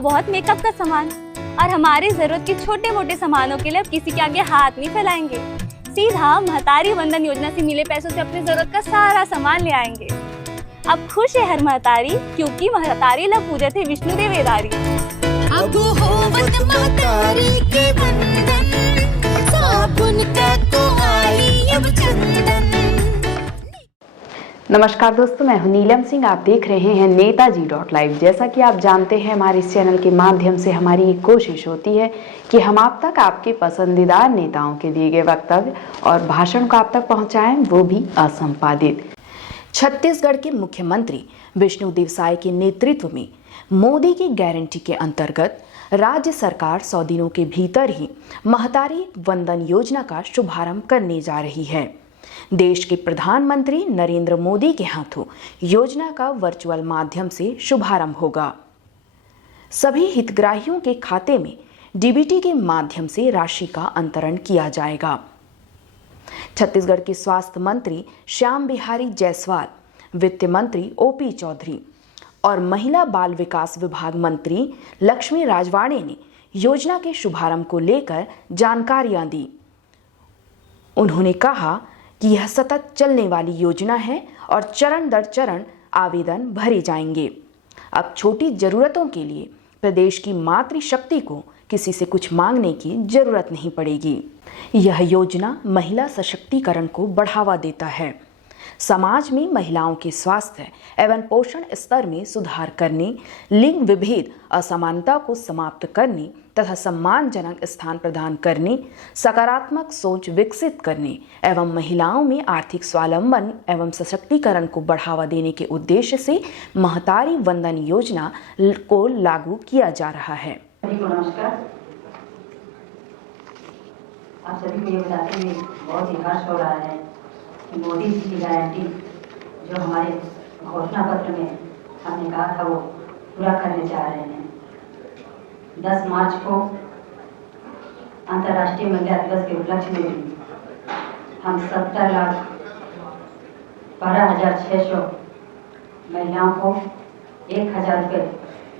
थोड़ा बहुत मेकअप का सामान, और हमारी जरूरत के छोटे मोटे सामानों के लिए अब किसी के आगे हाथ नहीं फैलाएंगे। सीधा महतारी वंदन योजना से मिले पैसों से अपनी जरूरत का सारा सामान ले आएंगे। अब खुश है हर महतारी, क्योंकि महतारी लव पूजे थे विष्णु देवेदारी। अब होवत महतारी के वंदन, साबुन का तो आई अब चंदन। नमस्कार दोस्तों, मैं हूं नीलम सिंह। आप देख रहे हैं नेताजी.live। जैसा कि आप जानते हैं, हमारे इस चैनल के माध्यम से हमारी एक कोशिश होती है कि हम आप तक आपके पसंदीदा नेताओं के दिए गए वक्तव्य और भाषण को आप तक पहुंचाएं, वो भी असंपादित। छत्तीसगढ़ के मुख्यमंत्री विष्णुदेव साय के नेतृत्व में मोदी की गारंटी के अंतर्गत राज्य सरकार 100 दिनों के भीतर ही महतारी वंदन योजना का शुभारंभ करने जा रही है। देश के प्रधानमंत्री नरेंद्र मोदी के हाथों योजना का वर्चुअल माध्यम से शुभारंभ होगा। सभी हितग्राहियों के खाते में डीबीटी के माध्यम से राशि का अंतरण किया जाएगा। छत्तीसगढ़ के स्वास्थ्य मंत्री श्याम बिहारी जायसवाल, वित्त मंत्री ओपी चौधरी और महिला बाल विकास विभाग मंत्री लक्ष्मी राजवाड़े ने योजना के शुभारंभ को लेकर जानकारियां दी। उन्होंने कहा कि यह सतत चलने वाली योजना है और चरण दर चरण आवेदन भरे जाएंगे। अब छोटी जरूरतों के लिए प्रदेश की मातृशक्ति को किसी से कुछ मांगने की जरूरत नहीं पड़ेगी। यह योजना महिला सशक्तिकरण को बढ़ावा देता है, समाज में महिलाओं के स्वास्थ्य एवं पोषण स्तर में सुधार करने, लिंग विभेद असमानता को समाप्त करने तथा सम्मानजनक स्थान प्रदान करने, सकारात्मक सोच विकसित करने एवं महिलाओं में आर्थिक स्वावलंबन एवं सशक्तिकरण को बढ़ावा देने के उद्देश्य से महतारी वंदन योजना को लागू किया जा रहा है। सभी को नमस्कार। आप सभी को ये बताते हुए बहुत ही हर्ष हो रहा है कि मोदी जी की गारंटी जो हमारे घोषणा पत्र में हमने कहा था वो पूरा करने जा रहे हैं। 10 मार्च को अंतर्राष्ट्रीय महिला दिवस के उपलक्ष्य में भी हम 17,12,600 महिलाओं को 1,000 रुपये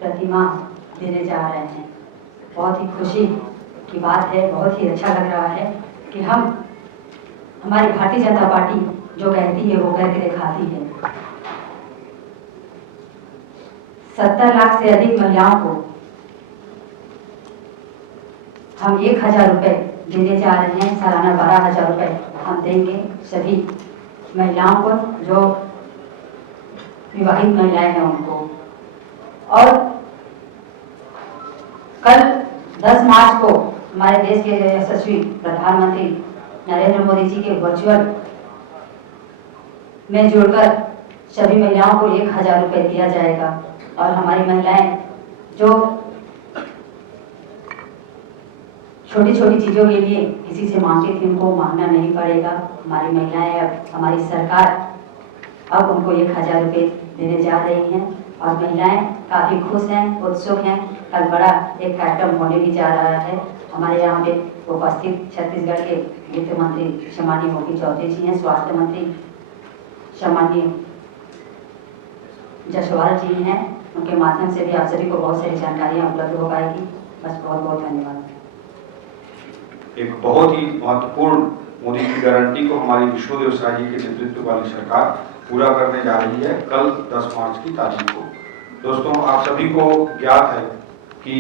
प्रति माह देने जा रहे हैं। बहुत ही खुशी की बात है, बहुत ही अच्छा लग रहा है कि हमारी भारतीय जनता पार्टी जो कहती है वो करके दिखाती है। 70 लाख से अधिक महिलाओं को हम 1,000 रुपये देने जा रहे हैं। सालाना 12,000 रुपये हम देंगे सभी महिलाओं को, जो विवाहित महिलाएं हैं उनको। और कल 10 मार्च को हमारे देश के यशस्वी प्रधानमंत्री नरेंद्र मोदी जी के वर्चुअल में जुड़कर सभी महिलाओं को 1,000 रुपये दिया जाएगा। और हमारी महिलाएं जो छोटी छोटी चीज़ों के लिए किसी से मांगती थी, उनको मांगना नहीं पड़ेगा। हमारी महिलाएं अब, हमारी सरकार अब उनको 1,000 रुपये देने जा रही हैं और महिलाएं काफ़ी खुश हैं, उत्सुक हैं। कल बड़ा एक कार्यक्रम होने भी जा रहा है। हमारे यहाँ पे उपस्थित छत्तीसगढ़ के वित्त मंत्री सम्माननीय ओपी चौधरी जी हैं, स्वास्थ्य मंत्री सम्माननीय जायसवाल जी हैं। उनके माध्यम से भी आप सभी को बहुत सारी जानकारियाँ उपलब्ध हो पाएगी। बस बहुत बहुत धन्यवाद। एक बहुत ही महत्वपूर्ण मोदी की गारंटी को हमारी विष्णुदेव साय जी के नेतृत्व वाली सरकार पूरा करने जा रही है कल 10 मार्च की तारीख को। दोस्तों, आप सभी को ज्ञात है कि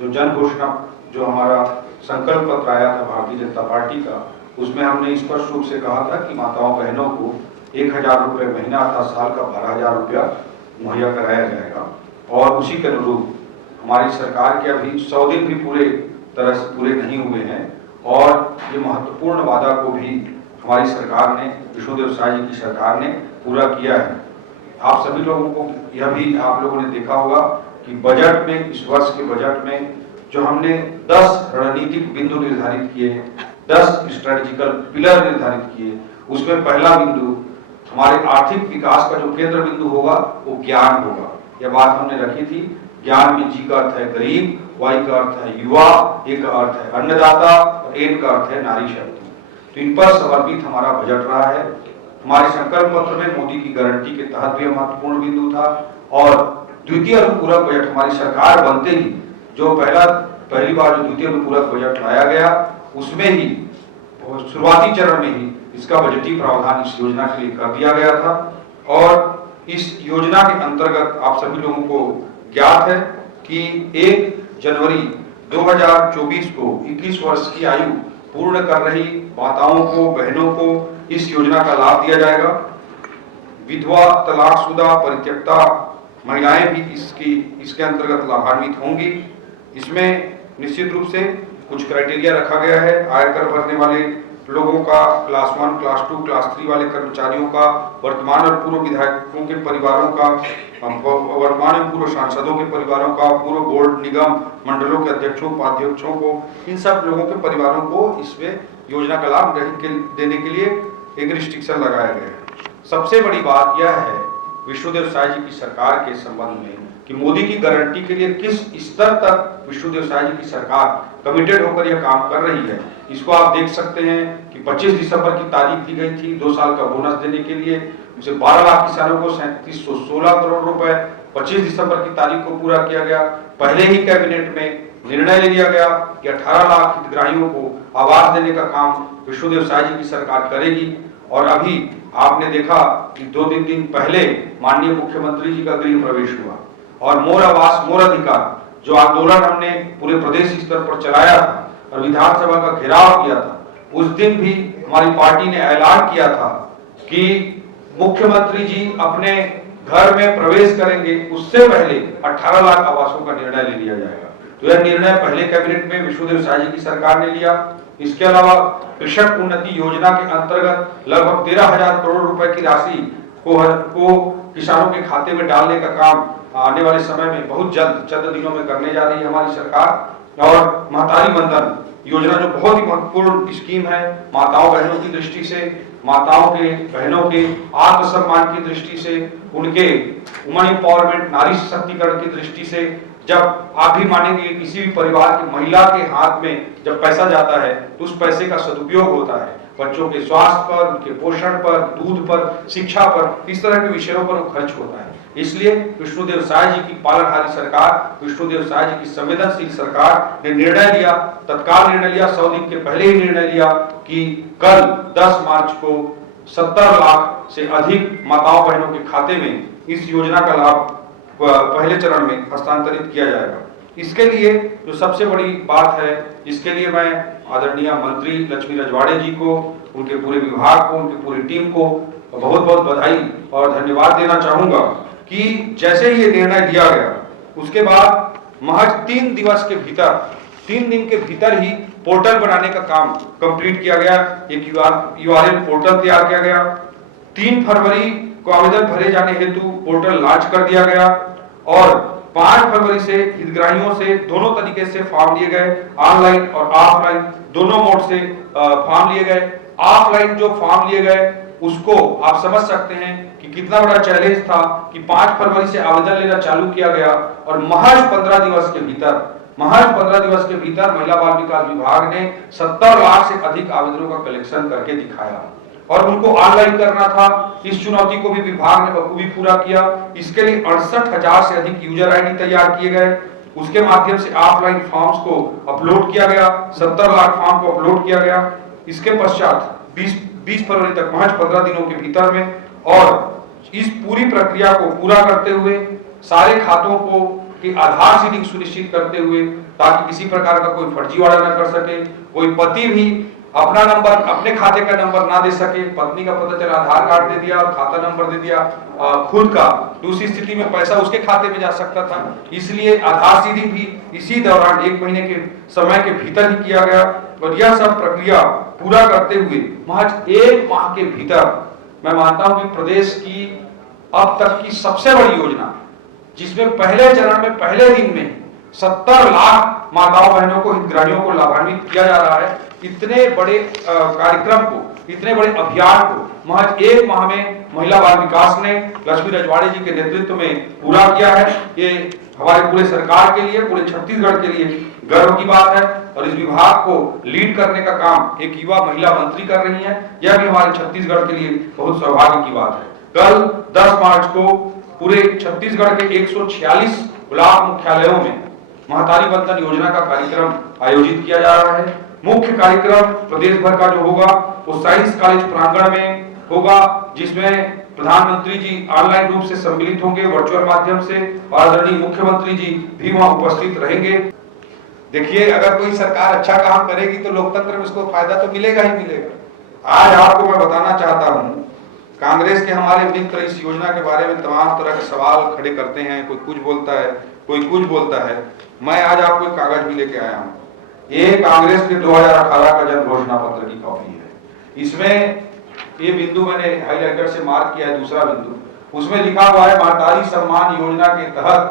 जो जन घोषणा जो हमारा संकल्प पत्र आया था भारतीय जनता पार्टी का, उसमें हमने स्पष्ट रूप से कहा था कि माताओं बहनों को 1,000 रुपये महीना अर्थात साल का 12,000 रुपया मुहैया कराया जाएगा। और उसी के अनुरूप हमारी सरकार के अभी 100 दिन भी पूरे तरह से पूरे नहीं हुए हैं और ये महत्वपूर्ण वादा को भी हमारी सरकार ने, विष्णुदेव साय जी की सरकार ने पूरा किया है। आप सभी लोगों को यह भी आप लोगों ने देखा होगा कि बजट में, इस वर्ष के बजट में जो हमने 10 रणनीतिक बिंदु निर्धारित किए, 10 स्ट्रेटेजिकल पिलर निर्धारित किए, उसमें पहला बिंदु हमारे आर्थिक विकास का जो केंद्र बिंदु होगा वो ज्ञान होगा। यह बात हमने रखी थी। ज्ञान में जी का अर्थ है गरीब, वाई का अर्थ है युवा, ए का अर्थ है अन्नदाता और एन का अर्थ है नारी शक्ति। तो इन पर समर्पित हमारा बजट रहा है। हमारे संकल्प पत्र में मोदी की गारंटी के तहत भी महत्वपूर्ण बिंदु था और द्वितीय अनुपूरक बजट हमारी सरकार बनते ही जो पहली बार जो द्वितीय अनुपूरक बजट लाया गया, उसमें ही शुरुआती चरण में ही इसका बजटीय प्रावधान इस योजना के लिए कर दिया गया था। और इस योजना के अंतर्गत आप सभी लोगों को ज्ञात है कि 1 जनवरी 2024 को 21 वर्ष की आयु पूर्ण कर रही माताओं को, बहनों को इस योजना का लाभ दिया जाएगा। विधवा, तलाकशुदा, परित्यक्ता महिलाएं भी इसके अंतर्गत लाभान्वित होंगी। इसमें निश्चित रूप से कुछ क्राइटेरिया रखा गया है। आयकर भरने वाले लोगों का, क्लास 1, क्लास 2, क्लास 3 वाले कर्मचारियों का, वर्तमान और पूर्व विधायकों के परिवारों का, वर्तमान और पूर्व सांसदों के परिवारों का, पूर्व बोर्ड, निगम, मंडलों के अध्यक्षों, उपाध्यक्षों को, इन सब लोगों के परिवारों को इसमें योजना का लाभ देने के लिए एक रिस्ट्रिक्शन लगाया गया है। सबसे बड़ी बात यह है विष्णुदेव साय जी की सरकार के संबंध में कि मोदी की गारंटी के लिए किस स्तर तक विष्णुदेव साय जी की सरकार कमिटेड होकर यह काम कर रही है। इसको आप देख सकते हैं कि 25 दिसंबर की तारीख दी गई थी 2 साल का बोनस देने के लिए। उसे 12 लाख किसानों को 3716 करोड़ रुपए 25 दिसंबर की तारीख को पूरा किया गया। पहले ही कैबिनेट में निर्णय ले लिया गया कि 18 लाख हितग्राहियों को आवास देने का काम विष्णुदेव साय जी की सरकार करेगी। और अभी आपने देखा कि 2-3 दिन पहले माननीय मुख्यमंत्री जी का गृह प्रवेश हुआ और मोर आवास मोर अधिकार जो आंदोलन हमने पूरे प्रदेश स्तर पर चलाया था और विधानसभा का घेराव किया था, उस दिन भी हमारी पार्टी ने ऐलान किया था कि मुख्यमंत्री जी अपने घर में प्रवेश करेंगे उससे पहले 18 लाख आवासों का निर्णय ले लिया जाएगा। तो यह निर्णय पहले कैबिनेट में विष्णुदेव साय जी की सरकार ने लिया। इसके अलावा कृषक उन्नति योजना के अंतर्गत लगभग 13,000 करोड़ रुपए की राशि को किसानों के खाते में डालने का काम आने वाले समय में बहुत जल्द चंद दिनों में करने जा रही है हमारी सरकार। और महतारी वंदन योजना जो बहुत ही महत्वपूर्ण स्कीम है, माताओं बहनों की दृष्टि से, माताओं के बहनों के आत्मसम्मान की दृष्टि से, उनके वुमन एम्पावरमेंट, नारी सशक्तिकरण की दृष्टि से, जब आप भी मानेंगे किसी भी परिवार की महिला के हाथ में जब पैसा जाता है तो उस पैसे का सदुपयोग होता है। बच्चों के स्वास्थ्य पर, उनके पोषण पर, दूध पर, शिक्षा पर, इस तरह के विषयों पर वो खर्च होता है। इसलिए विष्णुदेव साय जी की पालनहारी सरकार, विष्णुदेव साय जी की संवेदनशील सरकार ने निर्णय लिया, तत्काल निर्णय लिया, 100 दिन के पहले ही निर्णय लिया कि कल 10 मार्च को 70 लाख से अधिक माताओं बहनों के खाते में इस योजना का लाभ पहले चरण में हस्तांतरित किया जाएगा। इसके लिए जो सबसे बड़ी बात है, इसके लिए मैं आदरणीय मंत्री लक्ष्मी रजवाड़े जी को, उनके पूरे विभाग को, उनकी पूरी टीम को बहुत बहुत बधाई और धन्यवाद देना चाहूंगा कि जैसे ही ये निर्णय लिया गया उसके बाद महज 3 दिन के भीतर ही पोर्टल बनाने का काम कंप्लीट किया गया। एक URL पोर्टल तैयार किया गया। 3 फरवरी को आवेदन भरे जाने हेतु पोर्टल लॉन्च कर दिया गया और 5 फरवरी से हितग्राहियों से दोनों तरीके से फॉर्म लिए गए, ऑनलाइन और ऑफलाइन दोनों मोड से फॉर्म लिए गए। ऑफलाइन जो फॉर्म लिए गए उसको आप समझ सकते हैं कि कितना बड़ा चैलेंज था कि 5 फरवरी से आवेदन लेना चालू किया गया और महज 15 दिवस के भीतर महिला बाल विकास विभाग ने 70 लाख से अधिक आवेदनों का कलेक्शन करके दिखाया और उनको ऑनलाइन करना था। इस चुनौती को भी विभाग ने बखूबी पूरा किया। इसके लिए 68,000 से अधिक यूजर आईडी तैयार किए गए। उसके माध्यम से ऑफलाइन फॉर्म्स को अपलोड किया गया, 70 लाख फॉर्म को अपलोड किया गया। इसके पश्चात 20 फरवरी तक महज 15 दिनों के भीतर में और इस पूरी प्रक्रिया को पूरा करते हुए सारे खातों को की आधार सीडिंग सुनिश्चित करते हुए ताकि किसी प्रकार का कोई फर्जीवाड़ा न कर सके, कोई पति भी अपना नंबर, अपने खाते का नंबर ना दे सके। पत्नी का पता चला आधार कार्ड दे दिया और खाता नंबर दे दिया खुद का, दूसरी स्थिति में पैसा उसके खाते में जा सकता था। इसलिए आधार सीडिंग भी इसी दौरान 1 महीने के समय के भीतर ही किया गया और यह सब प्रक्रिया पूरा करते हुए महज 1 माह के भीतर मैं मानता हूं कि प्रदेश की अब तक की सबसे बड़ी योजना, जिसमें पहले चरण में पहले दिन में 70 लाख माताओं बहनों को, हितग्राहियों को लाभान्वित किया जा रहा है। इतने बड़े कार्यक्रम को, इतने बड़े अभियान को महज 1 माह में महिला बाल विकास ने लक्ष्मी रजवाड़े जी के नेतृत्व में पूरा किया है। ये हमारे पूरे सरकार के लिए, पूरे छत्तीसगढ़ के लिए गर्व की बात है और इस विभाग को लीड करने का काम एक युवा महिला मंत्री कर रही है। यह भी हमारे छत्तीसगढ़ के लिए बहुत सौभाग्य की बात है। कल 10 मार्च को पूरे छत्तीसगढ़ के 146 ब्लॉक मुख्यालयों में महतारी वंदन योजना का कार्यक्रम आयोजित किया जा रहा है। मुख्य कार्यक्रम प्रदेश भर का जो होगा वो साइंस कॉलेज प्रांगण में होगा, जिसमें प्रधानमंत्री जी ऑनलाइन रूप से सम्मिलित होंगे वर्चुअल माध्यम से, और आदरणीय मुख्यमंत्री जी भी वहां उपस्थित रहेंगे। देखिए, अगर कोई सरकार अच्छा काम करेगी तो लोकतंत्र में उसको फायदा तो मिलेगा ही मिलेगा। आज आपको मैं बताना चाहता हूं, कांग्रेस के हमारे मित्र इस योजना के बारे में तमाम तरह के सवाल खड़े करते हैं, कोई कुछ बोलता है, कोई कुछ बोलता है। मैं आज आपको एक कागज भी लेके आया हूँ। ये कांग्रेस के 2018 का जन घोषणा पत्र की कॉपी है। इसमें ये बिंदु मैंने हाईलाइटर से मार्क किया है, दूसरा बिंदु उसमें लिखा हुआ है, मातारी सम्मान योजना के तहत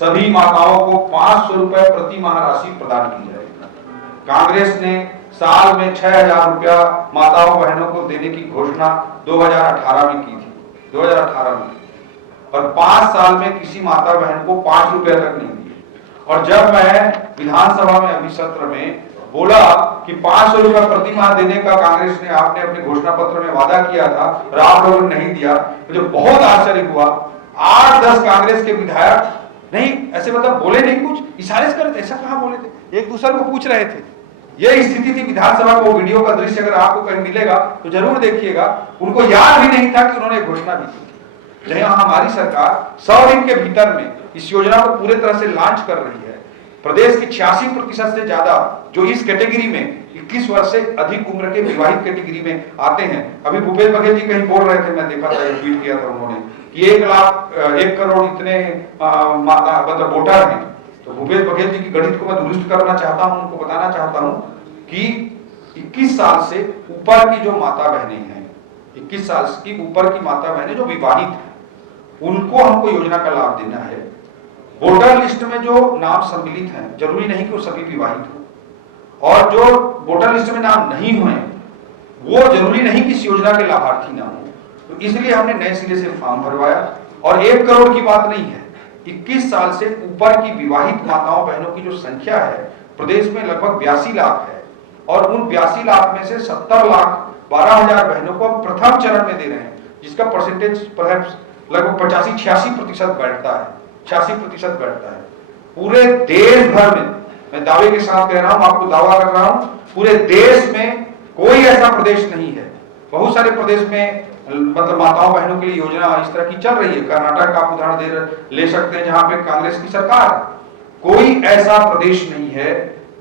सभी माताओं को 500 रुपए प्रति माह राशि प्रदान की जाएगी। कांग्रेस ने साल में 6000 रुपया माताओं बहनों को देने की घोषणा 2018 में की थी, 2018 में, और 5 साल में किसी माता बहन को 5 रुपया तक नहीं दिए। और जब मैं विधानसभा में अभी सत्र में बोला कि 500 रुपया प्रति माह देने का कांग्रेस ने आपने अपने घोषणा पत्र में वादा किया था और आप लोगों ने नहीं दिया, मुझे बहुत आश्चर्य हुआ। 8-10 कांग्रेस के विधायक नहीं ऐसे मतलब बोले नहीं, कुछ इशारे से करे, ऐसा कहां बोले थे, एक दूसरे को पूछ रहे थे। यह स्थिति थी विधानसभा को। वीडियो का दृश्य अगर आपको कहीं मिलेगा तो जरूर देखिएगा। उनको याद भी नहीं था कि उन्होंने घोषणा भी की। जहां हमारी सरकार 100 दिन के भीतर में इस योजना को पूरे तरह से लॉन्च कर रही है। प्रदेश के 86% से ज्यादा जो इस कैटेगरी में 21 वर्ष से अधिक उम्र के विवाहित कैटेगरी में आते हैं। अभी भूपेश बघेल जी कहीं बोल रहे थे, मैं देखा था, ट्वीट किया था उन्होंने कि 1 करोड़ इतने मतलब वोटर हैं। तो भूपेश बघेल जी की गणित को मैं दुरुस्त करना चाहता हूं, उनको बताना चाहता हूं कि 21 साल से ऊपर की जो माता बहनें हैं, 21 साल की ऊपर की माता बहनें जो विवाहित हैं, उनको हमको योजना का लाभ देना है। वोटर लिस्ट में जो नाम सम्मिलित हैं, जरूरी नहीं कि वो सभी विवाहित हो, और जो वोटर लिस्ट में नाम नहीं हुए वो जरूरी नहीं कि इस योजना के लाभार्थी ना हो। तो इसलिए हमने नए सिरे से फॉर्म भरवाया। और 1 करोड़ की बात नहीं है, 21 साल से ऊपर की विवाहित माताओं बहनों की जो संख्या है प्रदेश में लगभग 82 लाख है, और उन 82 लाख में से 70,12,000 बहनों को हम प्रथम चरण में दे रहे हैं, जिसका परसेंटेज लगभग 85-86% बैठता है, 86% बैठता है। पूरे देश भर में, मैं दावे के साथ कह रहा हूं, आपको दावा कर रहा हूं, पूरे देश में कोई ऐसा प्रदेश नहीं है। बहुत सारे प्रदेश में मतलब माताओं बहनों के लिए योजना इस तरह की चल रही है। कर्नाटक का आप उदाहरण ले सकते हैं, जहां पे कांग्रेस की सरकार है। कोई ऐसा प्रदेश नहीं है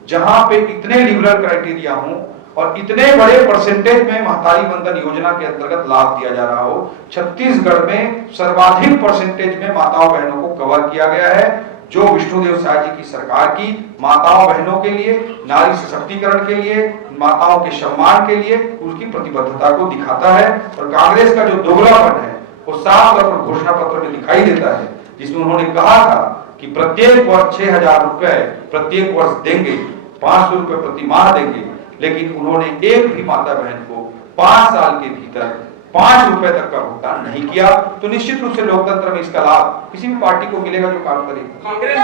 जहां पे इतने लिबरल क्राइटेरिया हो और इतने बड़े परसेंटेज में महतारी वंदन योजना के अंतर्गत लाभ दिया जा रहा हो। छत्तीसगढ़ में सर्वाधिक परसेंटेज में माताओं बहनों को कवर किया गया है, जो विष्णुदेव साय जी की सरकार की माताओं बहनों के लिए, नारी सशक्तिकरण के लिए, माताओं के सम्मान के लिए उसकी प्रतिबद्धता को दिखाता है। और कांग्रेस का जो दोगलापन है वो साफ तौर पर घोषणा पत्र में दिखाई देता है, जिसमें उन्होंने कहा था कि प्रत्येक वर्ष 6,000 रुपए प्रत्येक वर्ष देंगे, 500 रुपए प्रति माह देंगे, लेकिन उन्होंने एक भी माता बहन को 5 साल के भीतर 5 रुपए तक का भुगतान नहीं किया। तो निश्चित रूप से लोकतंत्र में इसका लाभ किसी भी पार्टी को मिलेगा जो काम करेगी। कांग्रेस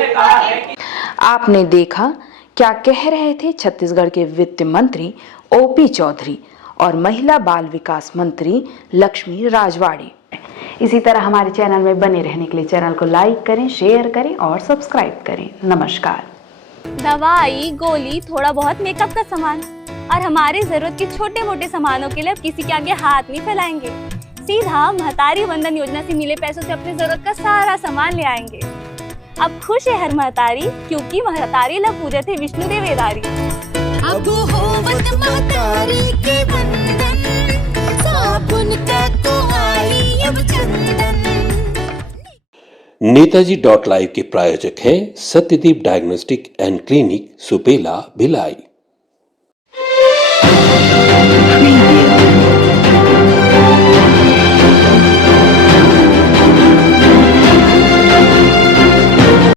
ने कहा है कि आपने देखा क्या कह रहे थे छत्तीसगढ़ के वित्त मंत्री ओपी चौधरी और महिला बाल विकास मंत्री लक्ष्मी राजवाड़ी। इसी तरह हमारे चैनल में बने रहने के लिए चैनल को लाइक करें, शेयर करें और सब्सक्राइब करें। नमस्कार। दवाई, गोली, थोड़ा बहुत मेकअप का सामान और हमारी जरूरत के छोटे मोटे सामानों के लिए अब किसी के आगे हाथ नहीं फैलाएंगे। सीधा महतारी वंदन योजना से मिले पैसों से अपनी जरूरत का सारा सामान ले आएंगे। अब खुश है हर महतारी, क्योंकि महतारी ला पूजे थे विष्णुदेव वेदारी। अब होवत महतारी के वंदन, साबुन का तो आई अब चंदन। नेताजी.live के प्रायोजक है Satyadeep diagnostic and clinic, Supela, Bhilai.